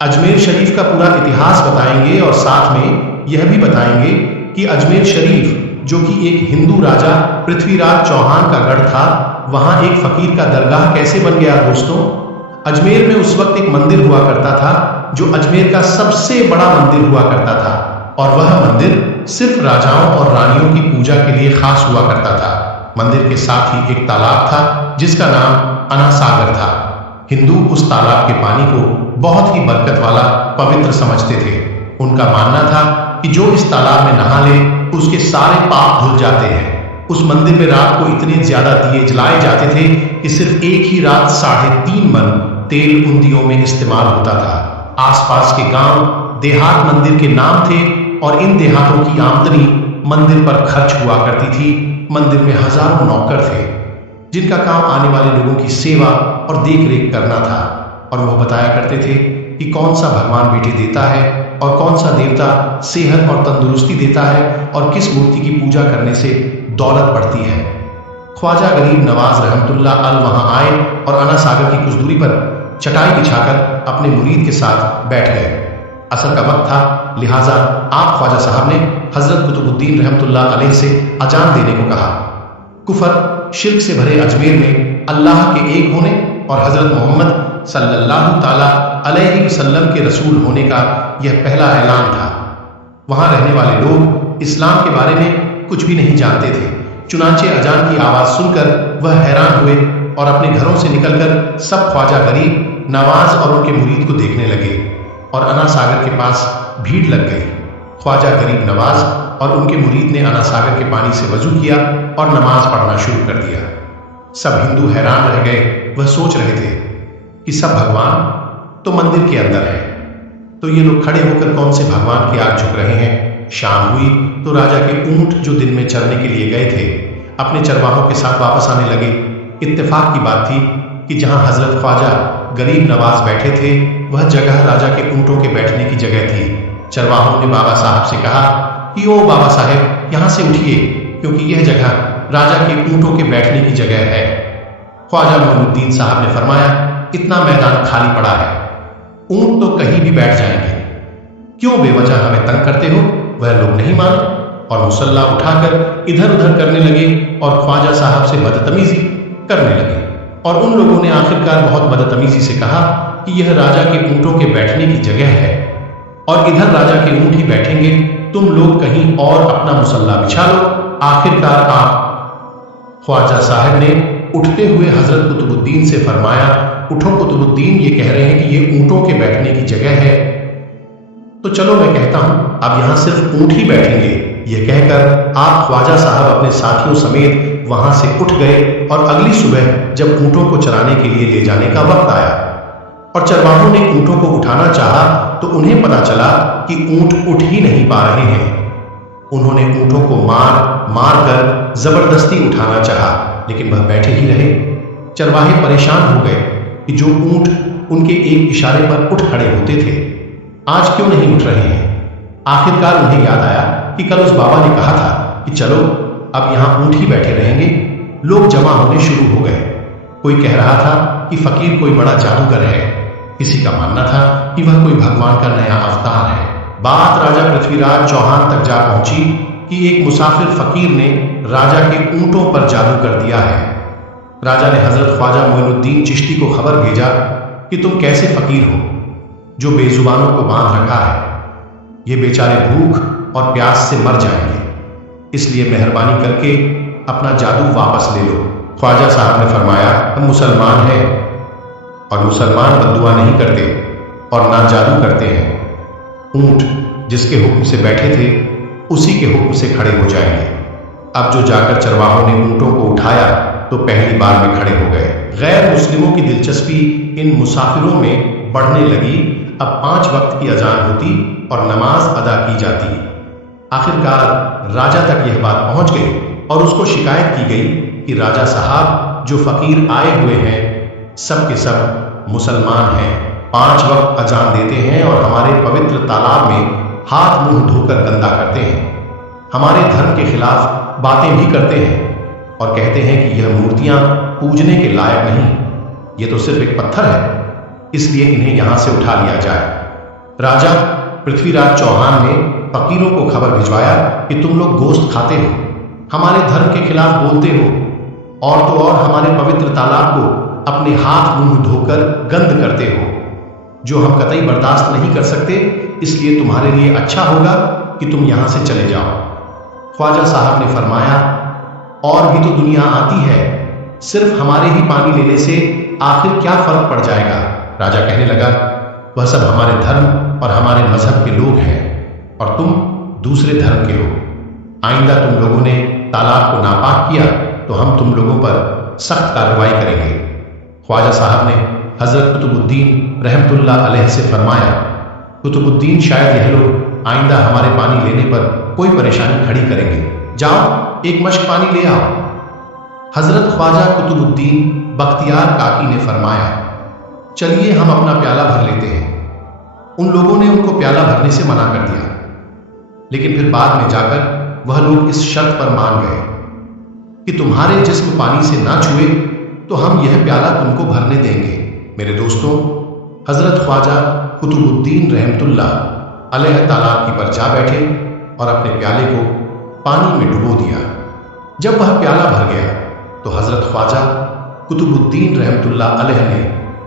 अजमेर शरीफ का पूरा इतिहास बताएंगे और साथ में यह भी बताएंगे कि अजमेर शरीफ जो कि एक हिंदू राजा पृथ्वीराज चौहान का गढ़ था, वहां एक फकीर का दरगाह कैसे बन गया। दोस्तों, अजमेर में उस वक्त एक मंदिर हुआ करता था जो अजमेर का सबसे बड़ा मंदिर हुआ करता था, और वह मंदिर सिर्फ राजाओं और रानियों की पूजा के लिए खास हुआ करता था। मंदिर के साथ ही एक तालाब था जिसका नाम अना सागर था। हिंदू उस तालाब के पानी को बहुत ही बरकत वाला पवित्र समझते थे। उनका मानना था कि जो इस तालाब में नहा ले उसके सारे पाप धुल जाते हैं। उस मंदिर में रात को इतने ज्यादा दिए जलाए जाते थे कि सिर्फ एक ही रात 3.5 मन तेल उन दियों में इस्तेमाल होता था। आसपास के गांव देहात मंदिर के नाम थे और इन देहातों की आमदनी मंदिर पर खर्च हुआ करती थी। मंदिर में हजारों नौकर थे जिनका काम आने वाले लोगों की सेवा और देख रेख करना था, और वह बताया करते थे कि कौन सा भगवान बेटे देता है और कौन सा देवता सेहत और तंदुरुस्ती देता है और किस मूर्ति की पूजा करने से दौलत बढ़ती है। ख्वाजा गरीब नवाज रहमतुल्लाह अल वहां आए और अना सागर की कुछ दूरी पर चटाई बिछाकर अपने मुरीद के साथ बैठ गए। असर का वक्त था, लिहाजा आप ख्वाजा साहब ने हजरत कुतुबुद्दीन रहमतुल्लाह अलैह से अजान देने को कहा। कुफर शिर्क से भरे अजमेर में अल्लाह के एक होने और हजरत मोहम्मद सल्लल्लाहु ताला अलैहि वसल्लम के रसूल होने का यह पहला ऐलान था। वहां रहने वाले लोग इस्लाम के बारे में कुछ भी नहीं जानते थे। चुनांचे अजान की आवाज सुनकर वह हैरान हुए और अपने घरों से निकलकर सब ख्वाजा गरीब नवाज और उनके मुरीद को देखने लगे, और अना सागर के पास भीड़ लग गई। ख्वाजा गरीब नवाज और उनके मुरीद ने अना सागर के पानी से वजू किया और नमाज पढ़ना शुरू कर दिया। सब हिंदू हैरान रह गए। वह सोच रहे थे कि सब भगवान तो मंदिर के अंदर है, तो ये लोग खड़े होकर कौन से भगवान की आग झुक रहे हैं। शाम हुई तो राजा के ऊंट जो दिन में चरने के लिए गए थे अपने चरवाहों के साथ वापस आने लगे। इत्तेफाक की बात थी कि जहां हजरत ख्वाजा गरीब नवाज बैठे थे वह जगह राजा के ऊंटों के बैठने की जगह थी। चरवाहों ने बाबा साहब से कहा कि ओ बाबा साहब, यहाँ से उठिए, क्योंकि यह जगह राजा के ऊंटों के बैठने की जगह है। ख्वाजा मोइनुद्दीन साहब ने फरमाया, इतना मैदान खाली पड़ा है, ऊंट तो कहीं भी बैठ जाएंगे, क्यों बेवजह हमें तंग करते हो। वह लोग नहीं माने और मुसल्ला उठाकर इधर उधर करने लगे और ख्वाजा साहब से बदतमीजी करने लगे। और उन लोगों ने आखिरकार बहुत बदतमीजी से कहा कि यह राजा के ऊंटों के बैठने की जगह है और इधर राजा के ऊंट ही बैठेंगे, तुम लोग कहीं और अपना मुसल्ला बिछा लो। आखिरकार आप ख्वाजा साहब ने उठते हुए हजरत कुतुबुद्दीन से फरमाया, उठो कुतुबुद्दीन, ये कह रहे हैं कि ये ऊंटों के बैठने की जगह है, तो चलो मैं कहता हूं अब यहां सिर्फ ऊंट ही बैठेंगे। यह कहकर आप ख्वाजा साहब अपने साथियों समेत वहां से उठ गए और अगली सुबह जब ऊंटों को चराने के लिए ले जाने का वक्त आया और चरवाहों ने ऊंटों को उठाना चाहा तो उन्हें पता चला कि ऊंट उठ ही नहीं पा रहे हैं। उन्होंने ऊंटों को मार कर जबरदस्ती उठाना चाहा, लेकिन वह बैठे ही रहे। चरवाहे परेशान हो गए कि जो ऊंट उनके एक इशारे पर उठ खड़े होते थे आज क्यों नहीं उठ रहे हैं। आखिरकार उन्हें याद आया कि कल उस बाबा ने कहा था कि चलो अब यहां ऊंट ही बैठे रहेंगे। लोग जमा होने शुरू हो गए। कोई कह रहा था कि फकीर कोई बड़ा जादूगर है, किसी का मानना था कि वह कोई भगवान का नया अवतार है। बात राजा पृथ्वीराज चौहान तक जा पहुंची कि एक मुसाफिर फकीर ने राजा के ऊंटों पर जादू कर दिया है। राजा ने हजरत ख्वाजा मोइनुद्दीन चिश्ती को खबर भेजा कि तुम कैसे फकीर हो जो बेजुबानों को बांध रखा है, ये बेचारे भूख और प्यास से मर जाएंगे, इसलिए मेहरबानी करके अपना जादू वापस ले लो। ख्वाजा साहब ने फरमाया, हम मुसलमान हैं और मुसलमान बद्दुआ नहीं करते और ना जादू करते हैं। ऊंट जिसके हुक्म से बैठे थे उसी के हुक्म से खड़े हो जाएंगे। अब जो जाकर चरवाहों ने ऊंटों को उठाया तो पहली बार में खड़े हो गए। गैर मुस्लिमों की दिलचस्पी इन मुसाफिरों में बढ़ने लगी। अब 5 वक्त की अजान होती और नमाज अदा की जाती। आखिरकार राजा तक यह बात पहुंच गई और उसको शिकायत की गई कि राजा साहब जो फकीर आए हुए हैं सब के सब मुसलमान हैं, 5 वक्त अजान देते हैं और हमारे पवित्र तालाब में हाथ मुंह धोकर गंदा करते हैं, हमारे धर्म के खिलाफ बातें भी करते हैं और कहते हैं कि यह मूर्तियां पूजने के लायक नहीं, ये तो सिर्फ एक पत्थर है, इसलिए इन्हें यहां से उठा लिया जाए। राजा पृथ्वीराज चौहान ने फकीरों को खबर भिजवाया कि तुम लोग गोश्त खाते हो, हमारे धर्म के खिलाफ बोलते हो, और तो और हमारे पवित्र तालाब को अपने हाथ मुंह धोकर गंद करते हो, जो हम कतई बर्दाश्त नहीं कर सकते। इसलिए तुम्हारे लिए अच्छा होगा कि तुम यहां से चले जाओ। ख्वाजा साहब ने फरमाया, और भी तो दुनिया आती है, सिर्फ हमारे ही पानी लेने से आखिर क्या फर्क पड़ जाएगा। राजा कहने लगा, वह सब हमारे धर्म और हमारे मजहब के लोग हैं और तुम दूसरे धर्म के हो। आइंदा तुम लोगों ने तालाब को नापाक किया तो हम तुम लोगों पर सख्त कार्रवाई करेंगे। ख्वाजा साहब ने हजरत कुतुबुद्दीन रहमतुल्लाह अलैह से फरमाया, कुतुबुद्दीन शायद यह लोग आइंदा हमारे पानी लेने पर कोई परेशानी खड़ी करेंगे, जाओ एक मश्क पानी ले आओ। हजरत ख्वाजा कुतुबुद्दीन बख्तियार काकी ने फरमाया, चलिए हम अपना प्याला भर लेते हैं। उन लोगों ने उनको प्याला भरने से मना कर दिया, लेकिन फिर बाद में जाकर वह लोग इस शर्त पर मान गए कि तुम्हारे जिस्म पानी से ना छुए तो हम यह प्याला तुमको भरने देंगे। मेरे दोस्तों, हजरत ख्वाजा कुतुबुद्दीन रहमतुल्लाह अलैह तालाब की पर जा बैठे और अपने प्याले को पानी में डुबो दिया। जब वह प्याला भर गया तो हजरत ख्वाजा कुतुबुद्दीन रहमतुल्लाह अलैह ने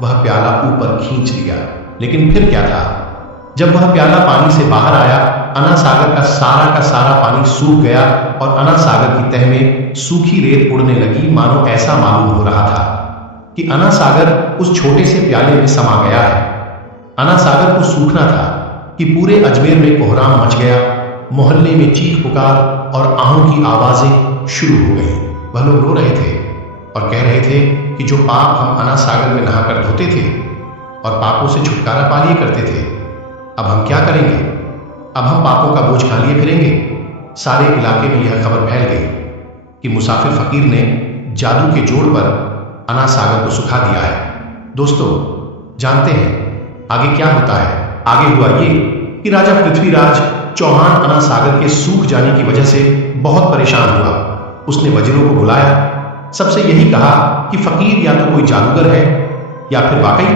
वह प्याला ऊपर खींच लिया। लेकिन फिर क्या था, जब वह प्याला पानी से बाहर आया, अना सागर का सारा पानी सूख गया और अना सागर की तह में सूखी रेत उड़ने लगी। मानो ऐसा मालूम हो रहा था कि अना सागर उस छोटे से प्याले में समा गया है। अना सागर को सूखना था कि पूरे अजमेर में कोहराम मच गया। मोहल्ले में चीख पुकार और आहों की आवाजें शुरू हो गई। वह लोग रो रहे थे और कह रहे थे कि जो पाप हम अना सागर में नहाकर धोते थे और पापों से छुटकारा पा लिए करते थे, अब हम क्या करेंगे? अब हम पापों का बोझ खा लिए फिरेंगे। सारे इलाके में यह खबर फैल गई कि मुसाफिर फकीर ने जादू के जोड़ पर अना सागर को सुखा दिया है। दोस्तों, जानते हैं आगे क्या होता है? आगे हुआ ये कि राजा पृथ्वीराज चौहान अना सागर के सूख जाने की वजह से बहुत परेशान हुआ। उसने वजीरों को बुलाया, सबसे यही कहा कि फकीर या तो कोई जादूगर है या फिर वाकई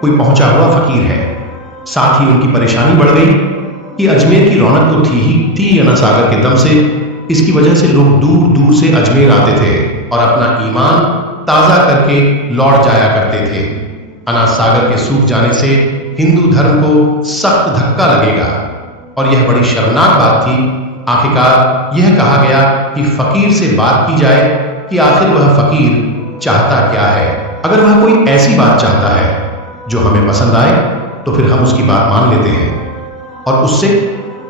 कोई पहुंचा हुआ फकीर है। साथ ही उनकी परेशानी बढ़ गई कि अजमेर की रौनक तो थी अना सागर के दम से। इसकी वजह से लोग दूर दूर से अजमेर आते थे और अपना ईमान ताज़ा करके लौट जाया करते थे। अना सागर के सूख जाने से हिंदू धर्म को सख्त धक्का लगेगा और यह बड़ी शर्मनाक बात थी। आखिरकार यह कहा गया कि फकीर से बात की जाए कि आखिर वह फकीर चाहता क्या है। अगर वह कोई ऐसी बात चाहता है जो हमें पसंद आए तो फिर हम उसकी बात मान लेते हैं और उससे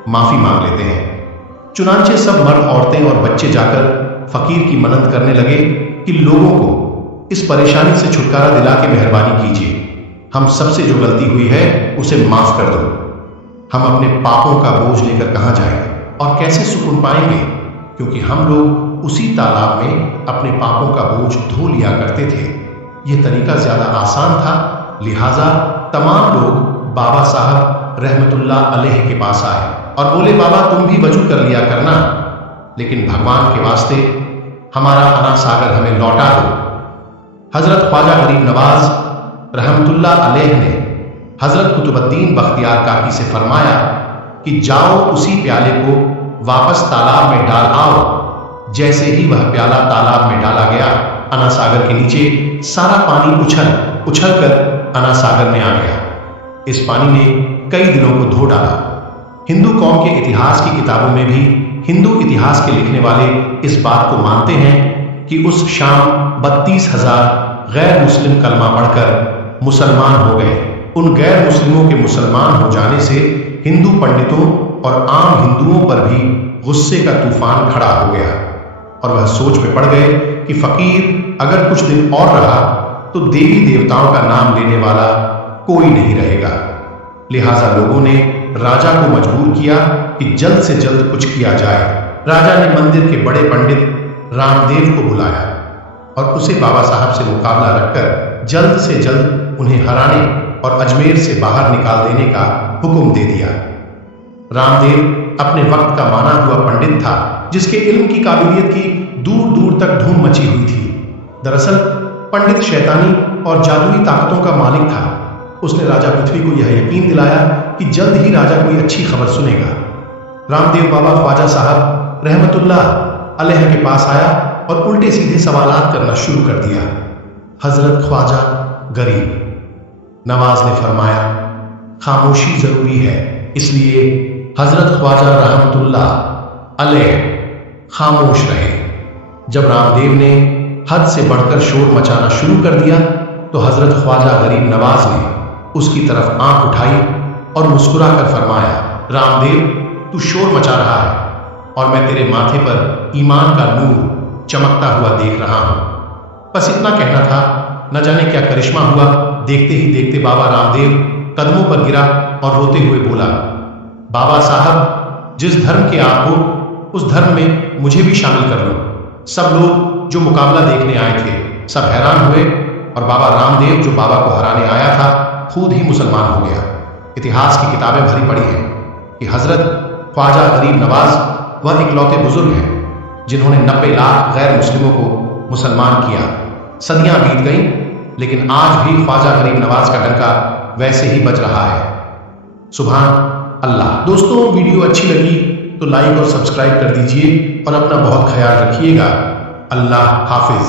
माफी मांग लेते हैं। चुनांचे सब मर्द, औरतें और बच्चे जाकर फकीर की मन्नत करने लगे कि लोगों को इस परेशानी से छुटकारा दिला के मेहरबानी कीजिए, हम सबसे जो गलती हुई है उसे माफ कर दो। हम अपने पापों का बोझ लेकर कहां जाएं और कैसे सुकून पाएंगे, क्योंकि हम लोग उसी तालाब में अपने पापों का बोझ धो लिया करते थे। यह तरीका ज्यादा आसान था, लिहाजा तमाम लोग बाबा साहब रहमतुल्लाह अलैह के पास आए और बोले, बाबा तुम भी वजू कर लिया करना, लेकिन भगवान के वास्ते हमारा अना सागर हमें लौटा दो। हजरत ख्वाजा गरीब नवाज रहमतुल्लाह अलैह ने हजरत कुतुबुद्दीन बख्तियार काकी से फरमाया कि जाओ उसी प्याले को वापस तालाब में डाल आओ। जैसे ही वह प्याला तालाब में डाला गया, अना सागर के नीचे सारा पानी उछल कर अना सागर में आ गया। इस पानी ने कई दिनों को धो डाला। हिंदू कौम के इतिहास की किताबों में भी हिंदू इतिहास के लिखने वाले इस बात को मानते हैं कि उस शाम 32,000 गैर मुस्लिम कलमा पढ़कर मुसलमान हो गए। उन गैर मुस्लिमों के मुसलमान हो जाने से हिंदू पंडितों और आम हिंदुओं पर भी गुस्से का तूफान खड़ा हो गया और वह सोच में पड़ गए कि फकीर अगर कुछ दिन और रहा तो देवी देवताओं का नाम लेने वाला कोई नहीं रहेगा। लिहाजा लोगों ने राजा को मजबूर किया कि जल्द से जल्द कुछ किया जाए। राजा ने मंदिर के बड़े पंडित रामदेव को बुलाया और उसे बाबा साहब से मुकाबला रखकर जल्द से जल्द उन्हें हराने और अजमेर से बाहर निकाल देने का हुक्म दे दिया। रामदेव अपने वक्त का माना हुआ पंडित था, जिसके इल्म की काबिलियत की दूर दूर तक धूम मची हुई थी। दरअसल पंडित शैतानी और जादुई ताकतों का मालिक था। उसने राजा पृथ्वी को यह यकीन दिलाया कि जल्द ही राजा कोई अच्छी खबर सुनेगा। रामदेव बाबा ख्वाजा साहब रहमतुल्लाह अलैह के पास आया और उल्टे सीधे सवालात करना शुरू कर दिया। हजरत ख्वाजा गरीब नवाज ने फरमाया, खामोशी जरूरी है, इसलिए हजरत ख्वाजा रहमतुल्लाह अलैह खामोश रहे। जब रामदेव ने हद से बढ़कर शोर मचाना शुरू कर दिया तो हजरत ख्वाजा गरीब नवाज ने उसकी तरफ आंख उठाई और मुस्कुराकर फरमाया, रामदेव तू शोर मचा रहा है और मैं तेरे माथे पर ईमान का नूर चमकता हुआ देख रहा हूं। बस इतना कहना था, न जाने क्या करिश्मा हुआ। देखते ही देखते बाबा रामदेव कदमों पर गिरा और रोते हुए बोला, बाबा साहब जिस धर्म के आप हो उस धर्म में मुझे भी शामिल कर लो। सब लोग जो मुकाबला देखने आए थे सब हैरान हुए और बाबा रामदेव जो बाबा को हराने आया था खुद ही मुसलमान हो गया। इतिहास की किताबें भरी पड़ी हैं कि हजरत ख्वाजा गरीब नवाज वह इकलौते बुजुर्ग हैं जिन्होंने 90 लाख गैर मुस्लिमों को मुसलमान किया। सदियां बीत गईं लेकिन आज भी ख्वाजा गरीब नवाज का डंका वैसे ही बज रहा है। सुभान अल्लाह। दोस्तों वीडियो अच्छी लगी तो लाइक और सब्सक्राइब कर दीजिए और अपना बहुत ख्याल रखिएगा। अल्लाह हाफिज।